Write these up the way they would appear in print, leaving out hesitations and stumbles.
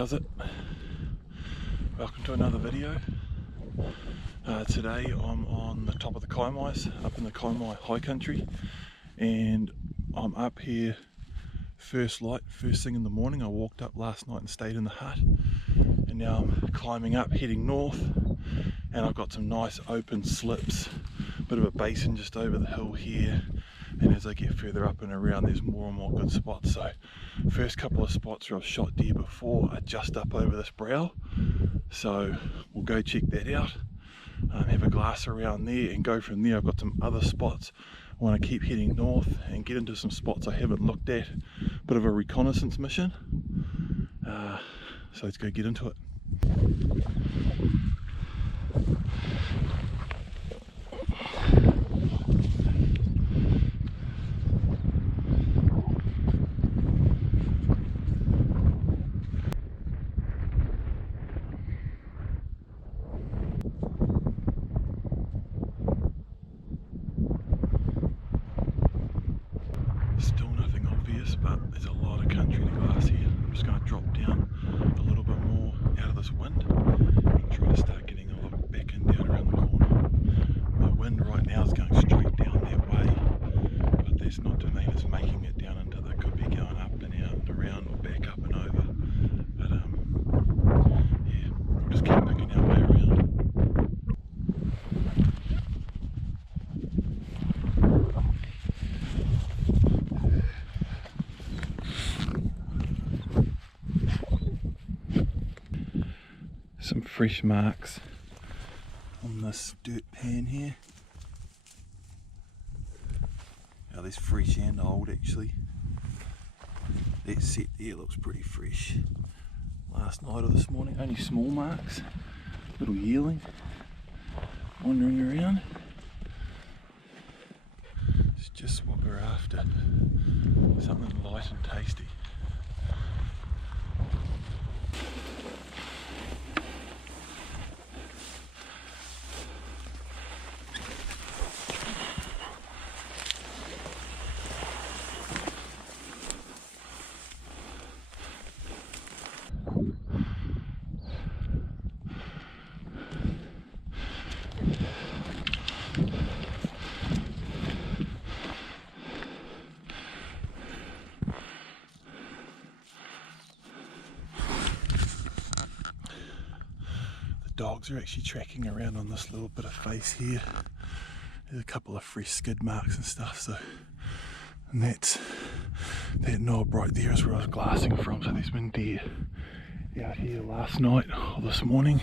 How's it? Welcome to another video. Today I'm on the top of the Kaimais, up in the Kaimai high country, and I'm up here first light, first thing in the morning. I walked up last night and stayed in the hut, and now I'm climbing up, heading north, and I've got some nice open slips, bit of a basin just over the hill here, and as I get further up and around there's more and more good spots. So first couple of spots where I've shot deer before are just up over this brow, so we'll go check that out, have a glass around there and go from there. I've got some other spots I want to keep heading north and get into some spots I haven't looked at, bit of a reconnaissance mission, so let's go get into it. Still nothing obvious, but there's a lot of country to glass here. I'm just going to drop down a little bit more out of this wind and try to start getting a look back and down around the corner. The wind right now is going straight down that way, but that's not to mean it's making it down into the, could be going up and out and around or back up and over. But yeah, we'll just keep picking our way around. Some fresh marks on this dirt pan here. Now there's fresh and old actually. That set there looks pretty fresh. Last night or this morning, only small marks. Little yearling wandering around. It's just what we're after. Something light and tasty. Dogs are actually tracking around on this little bit of face here. There's a couple of fresh skid marks and stuff, so, and that knob right there is where I was glassing from, so there's been deer out here last night or this morning.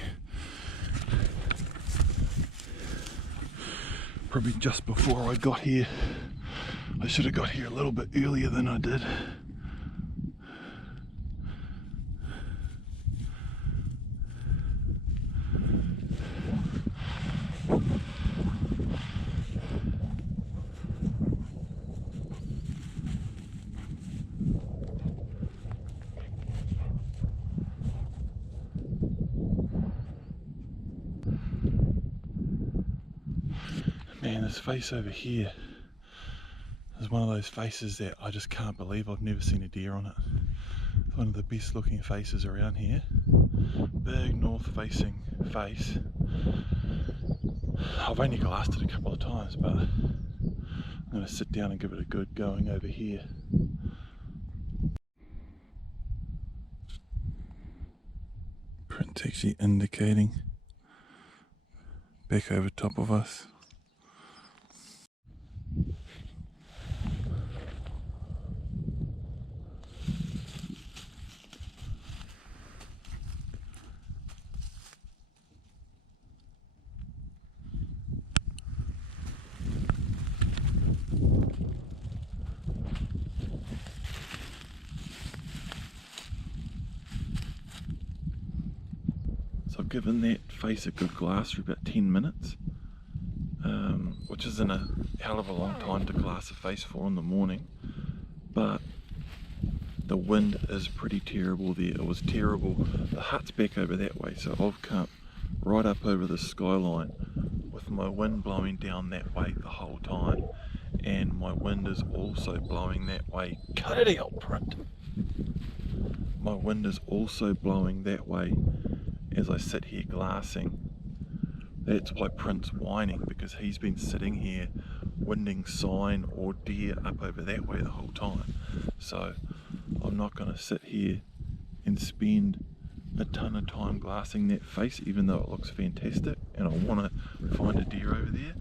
Probably just before I got here. I should have got here a little bit earlier than I did. Man, this face over here is one of those faces that I just can't believe I've never seen a deer on it. It's one of the best looking faces around here. Big north facing face. I've only glassed it a couple of times, but I'm going to sit down and give it a good going over here. Print's actually indicating back over top of us. So I've given that face a good glass for about 10 minutes, which isn't a hell of a long time to glass a face for in the morning, but the wind is pretty terrible there. It was terrible. The hut's back over that way, so I've come right up over the skyline with my wind blowing down that way the whole time, and my wind is also blowing that way. Cut it out, Print. my wind is also blowing that way as I sit here glassing. That's why Prince's whining, because he's been sitting here winding sign or deer up over that way the whole time. So I'm not going to sit here and spend a ton of time glassing that face, even though it looks fantastic, and I want to find a deer over there,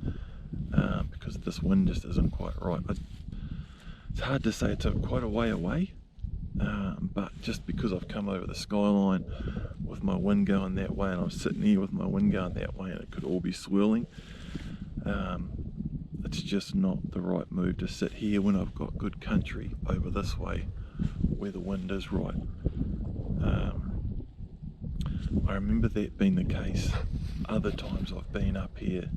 because this wind just isn't quite right. It's hard to say, it's quite a way away, but just because I've come over the skyline with my wind going that way, and I'm sitting here with my wind going that way, and it could all be swirling, it's just not the right move to sit here when I've got good country over this way where the wind is right. I remember that being the case other times I've been up here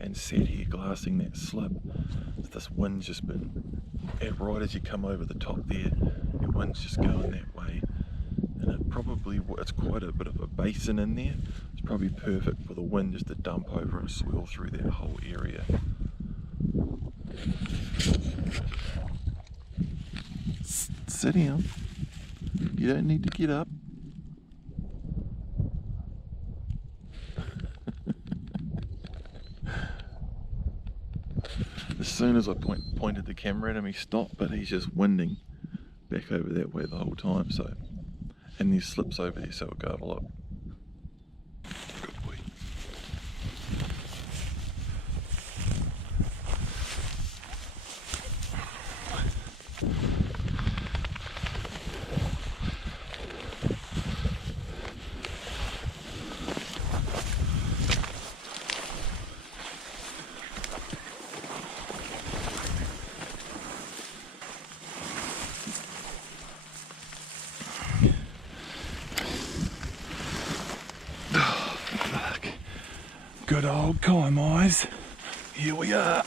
and sat here glassing that slip. This wind's just been, right as you come over the top there, your wind's just going that way, and it's quite a bit of a basin in there. It's probably perfect for the wind just to dump over and swirl through that whole area. Sit down, you don't need to get up. As soon as I pointed the camera at him, he stopped, but he's just winding back over that way the whole time. So, and he slips over there, so we'll go have a look. Good boy. Good old Kaimais. Here we are.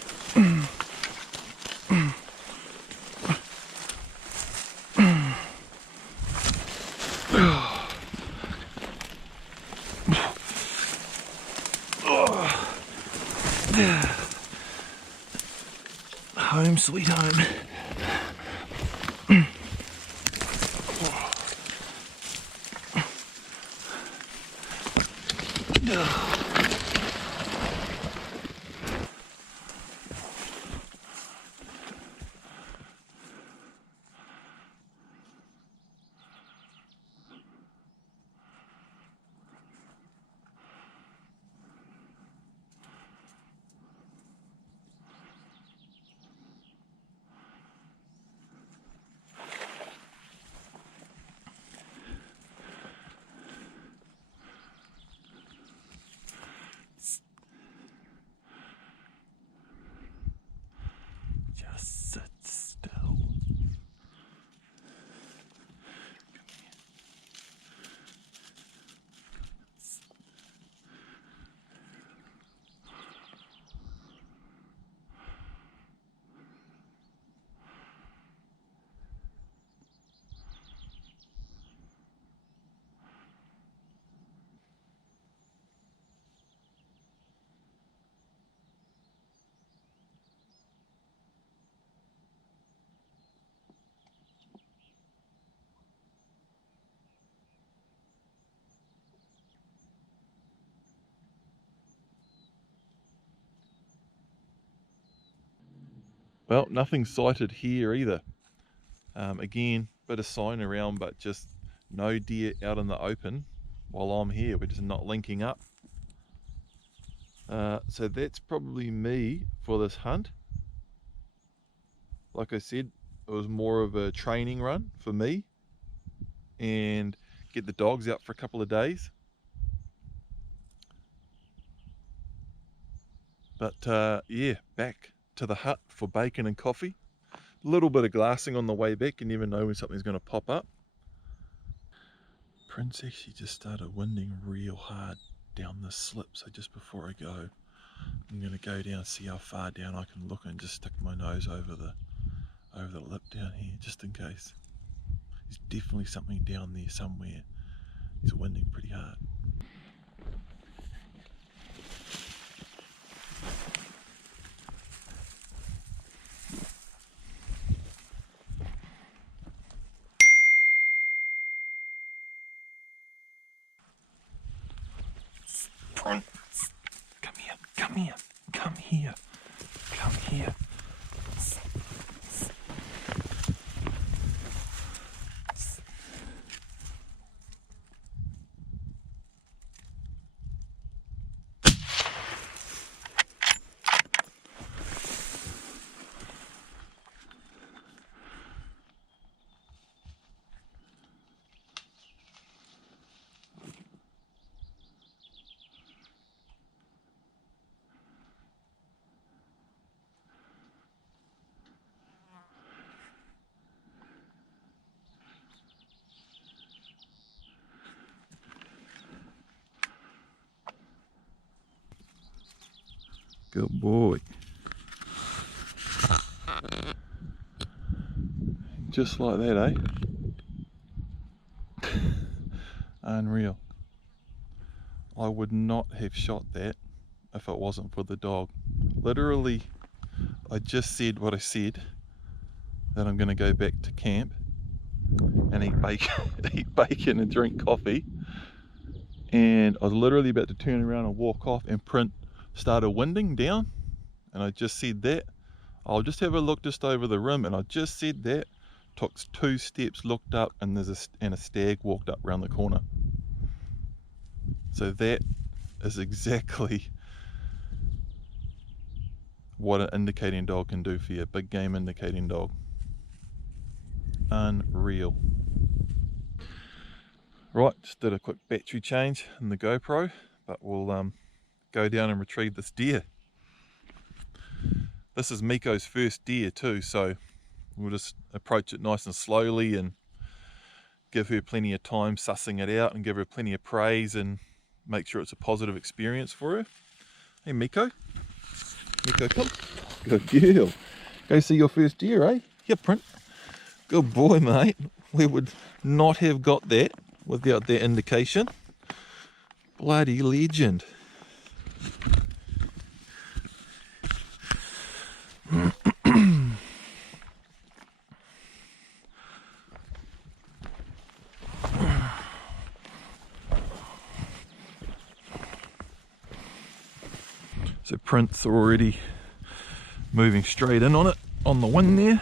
Home sweet home. Just sit still. Well, nothing sighted here either. Again, bit of sign around, but just no deer out in the open while I'm here. We're just not linking up. So that's probably me for this hunt. Like I said, it was more of a training run for me and get the dogs out for a couple of days. But yeah, back to the hut for bacon and coffee. A little bit of glassing on the way back. You never know when something's going to pop up. Prince actually just started winding real hard down this slip, so just before I go, I'm going to go down, see how far down I can look, and just stick my nose over the lip down here, just in case. There's definitely something down there somewhere. He's winding pretty hard. Prince. Come here, come here, come here, come here. Good boy. Just like that, eh? Unreal. I would not have shot that if it wasn't for the dog. Literally, I just said what I said, that I'm going to go back to camp and eat bacon, eat bacon and drink coffee. And I was literally about to turn around and walk off, and Print started winding down, and I just said that I'll just have a look just over the rim, and I just said that, took 2 steps, looked up, and a stag walked up around the corner. So that is exactly what an indicating dog can do for you, a big game indicating dog. Unreal. Right, just did a quick battery change in the GoPro, but we'll go down and retrieve this deer. This is Miko's first deer too, so we'll just approach it nice and slowly and give her plenty of time sussing it out and give her plenty of praise and make sure it's a positive experience for her. Hey Miko. Miko, come. Good girl. Go see your first deer, eh? Here, Print. Good boy, mate. We would not have got that without that indication. Bloody legend. So Print's already moving straight in on it, on the wing there.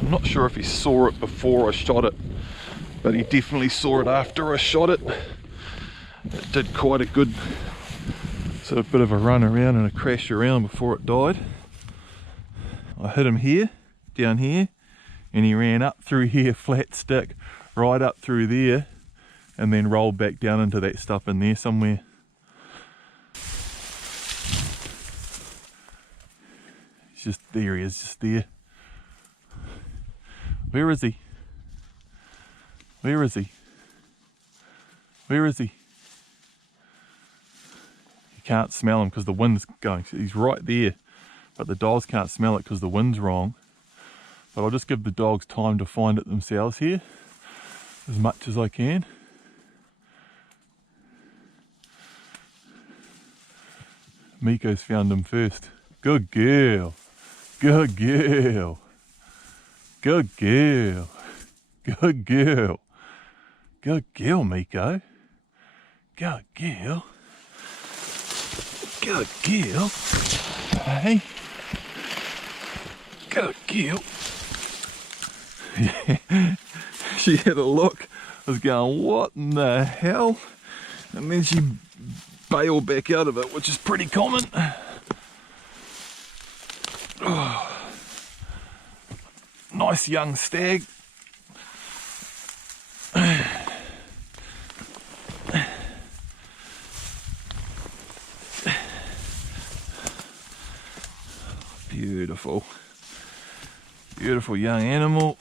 I'm not sure if he saw it before I shot it, but he definitely saw it after I shot it. It did quite a good sort of bit of a run around and a crash around before it died. I hit him here, down here, and he ran up through here, flat stick, right up through there, and then rolled back down into that stuff in there somewhere. He's just, there he is, just there. Where is he? Where is he? Where is he? You can't smell him because the wind's going. He's right there, but the dogs can't smell it because the wind's wrong. But I'll just give the dogs time to find it themselves here as much as I can. Miko's found him first. Good girl. Good girl. Good girl. Good girl. Good girl, Miko. Good girl. Good girl. Hey. Good girl. She had a look. I was going, what in the hell? And then she bailed back out of it, which is pretty common. Oh. Nice young stag. Beautiful. Beautiful young animal.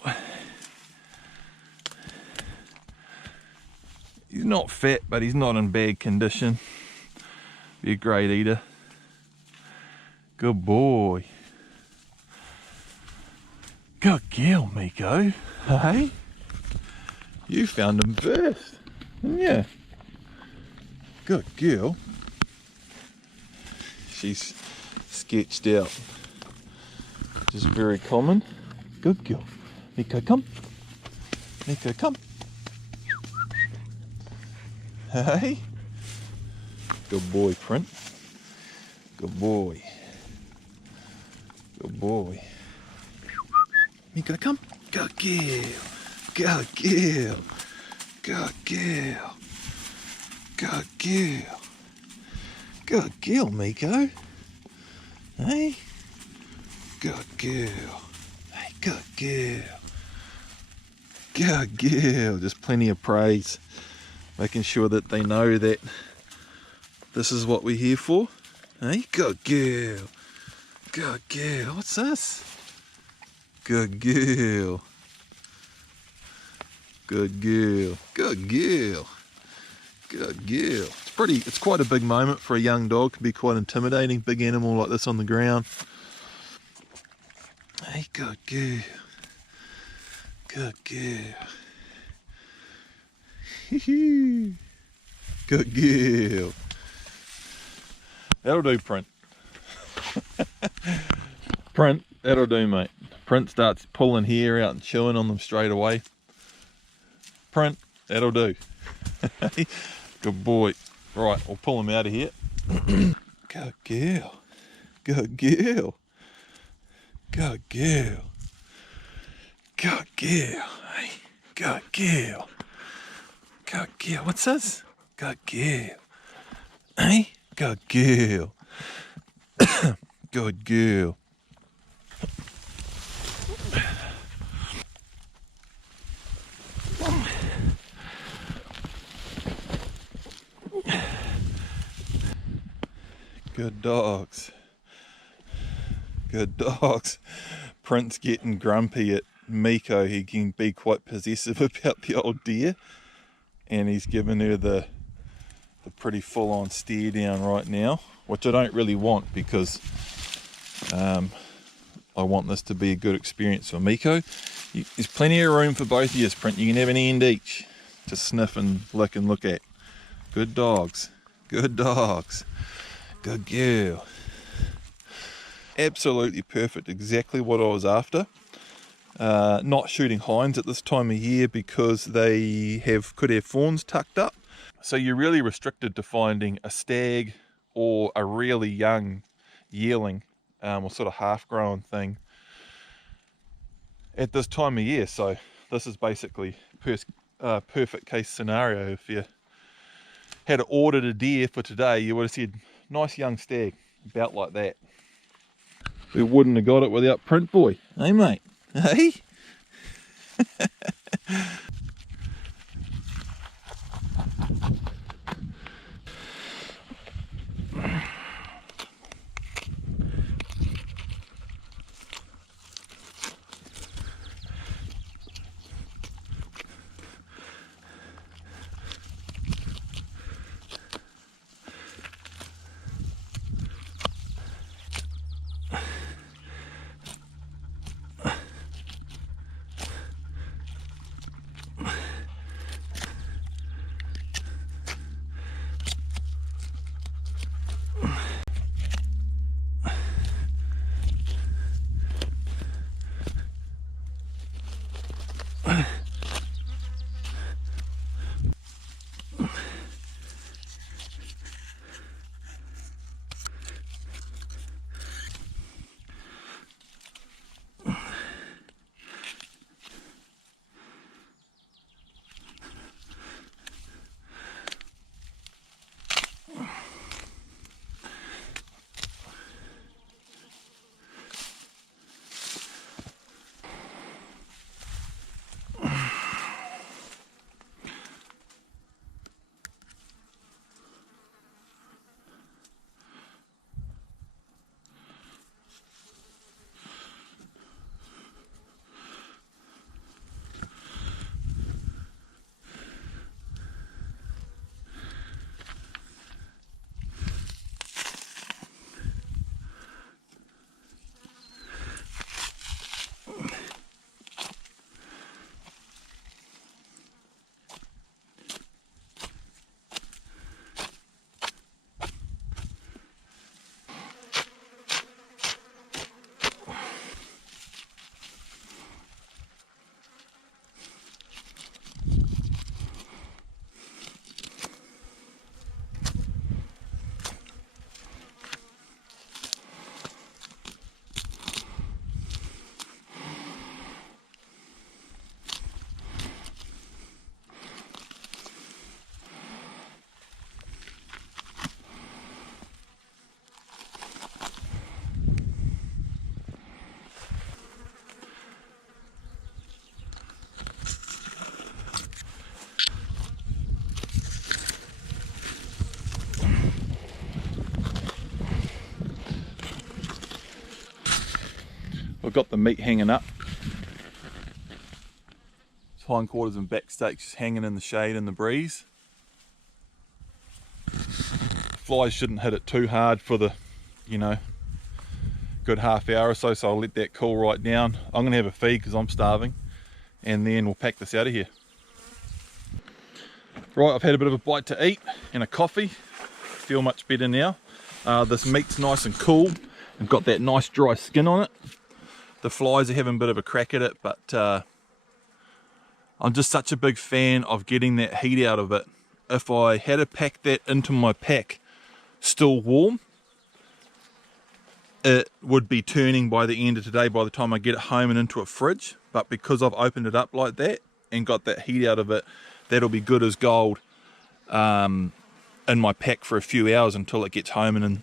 He's not fat, but he's not in bad condition. Be a great eater. Good boy. Good girl, Miko. Hey? You found him first, didn't you? Good girl. She's sketched out, which is very common. Good girl. Miko, come. Miko, come. Hey? Good boy, Print. Good boy. Good boy. You gotta come. Go girl. Go girl. Go girl. Go girl. Go girl, Miko. Hey? Good girl. Hey, good girl. Good girl. Just plenty of praise. Making sure that they know that this is what we're here for. Hey, good girl. Good girl. What's this? Good girl. Good girl. Good girl. Good girl. It's quite a big moment for a young dog. Can be quite intimidating. Big animal like this on the ground. Hey, good girl. Good girl. Good girl. That'll do, Print. Print, that'll do, mate. Print starts pulling hair out and chewing on them straight away. Print, that'll do. Good boy. Right, we'll pull him out of here. Good girl. Good girl. Good girl. Good girl. Hey, good girl. Good girl. What's this? Good girl. Hey, good girl. Good girl. Good dogs. Good dogs. Print's getting grumpy at Miko. He can be quite possessive about the old deer. And he's giving her the pretty full-on stare down right now, which I don't really want because I want this to be a good experience for Miko. There's plenty of room for both of you, Print. You can have an end each to sniff and lick and look at. Good dogs. Good dogs. Good girl. Absolutely perfect. Exactly what I was after. Not shooting hinds at this time of year because they could have fawns tucked up. So you're really restricted to finding a stag or a really young yearling or sort of half-grown thing at this time of year. So this is basically perfect case scenario. If you had ordered a deer for today, you would have said, nice young stag, about like that. We wouldn't have got it without Print Boy. Hey, mate. Hey? we've got the meat hanging up. It's hindquarters and back steaks just hanging in the shade in the breeze. Flies shouldn't hit it too hard for the, you know, good half hour or so, so I'll let that cool right down. I'm gonna have a feed because I'm starving, and then we'll pack this out of here. Right, I've had a bit of a bite to eat and a coffee. Feel much better now. This meat's nice and cool and got that nice dry skin on it. The flies are having a bit of a crack at it, but I'm just such a big fan of getting that heat out of it. If I had to pack that into my pack still warm, it would be turning by the end of today by the time I get it home and into a fridge. But because I've opened it up like that and got that heat out of it, that'll be good as gold in my pack for a few hours until it gets home, and then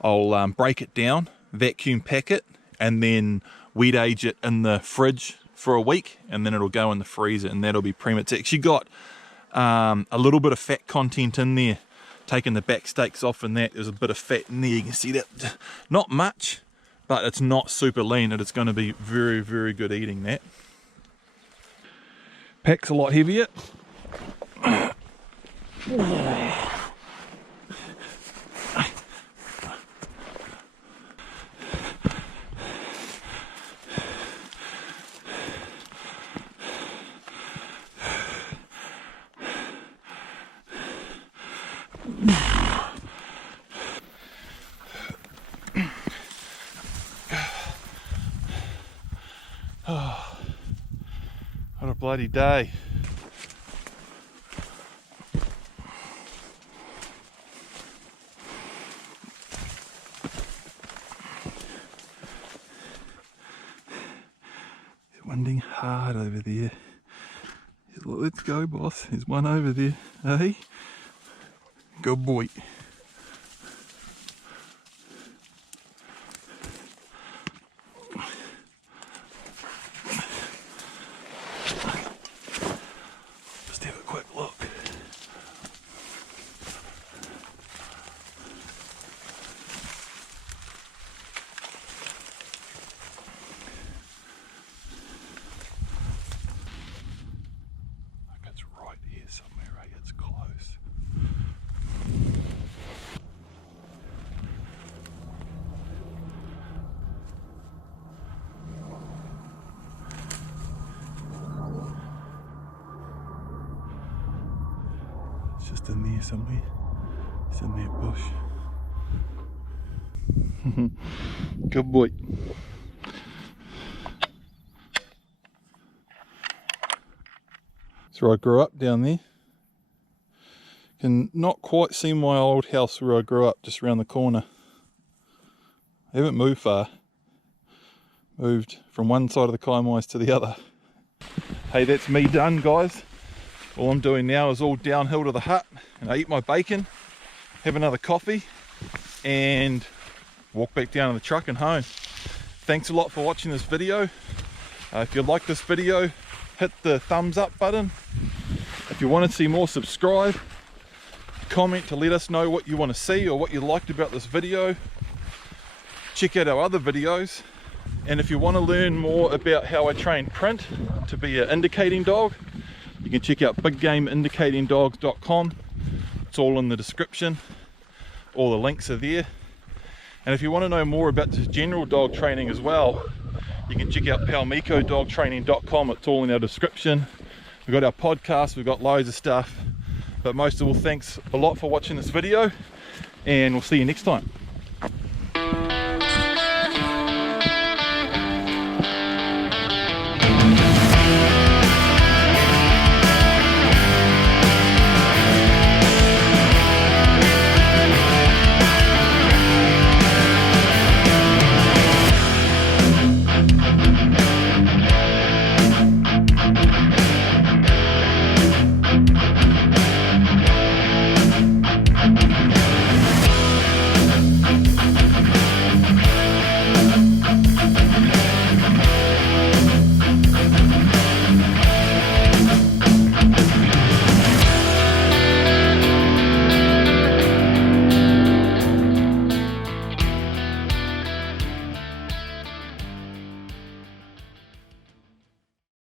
I'll break it down, vacuum pack it, and then wet age it in the fridge for a week, and then it'll go in the freezer, and that'll be prima. It's actually got a little bit of fat content in there. Taking the back steaks off, and that there's a bit of fat in there. You can see that, not much, but it's not super lean, and it's going to be very, very good eating that. Pack's a lot heavier. Oh, what a bloody day. It's winding hard over there. Let's go, boss. There's one over there. Hey? Good boy. Just have a quick look. It's right here somewhere, right? It's close. It's just in there somewhere. It's in that bush. Good boy. So I grew up down there. Can not quite see my old house where I grew up, just around the corner. I haven't moved far. Moved from one side of the Kaimais to the other. Hey, that's me done, guys. All I'm doing now is all downhill to the hut, and I eat my bacon, have another coffee, and walk back down to the truck and home. Thanks a lot for watching this video. If you like this video, hit the thumbs up button. If you want to see more, subscribe. Comment to let us know what you want to see or what you liked about this video. Check out our other videos. And if you want to learn more about how I train Print to be an indicating dog, you can check out biggameindicatingdogs.com. It's all in the description. All the links are there. And if you want to know more about just general dog training as well, you can check out palmicodogtraining.com. It's all in our description. We've got our podcast, we've got loads of stuff. But most of all, thanks a lot for watching this video, and we'll see you next time.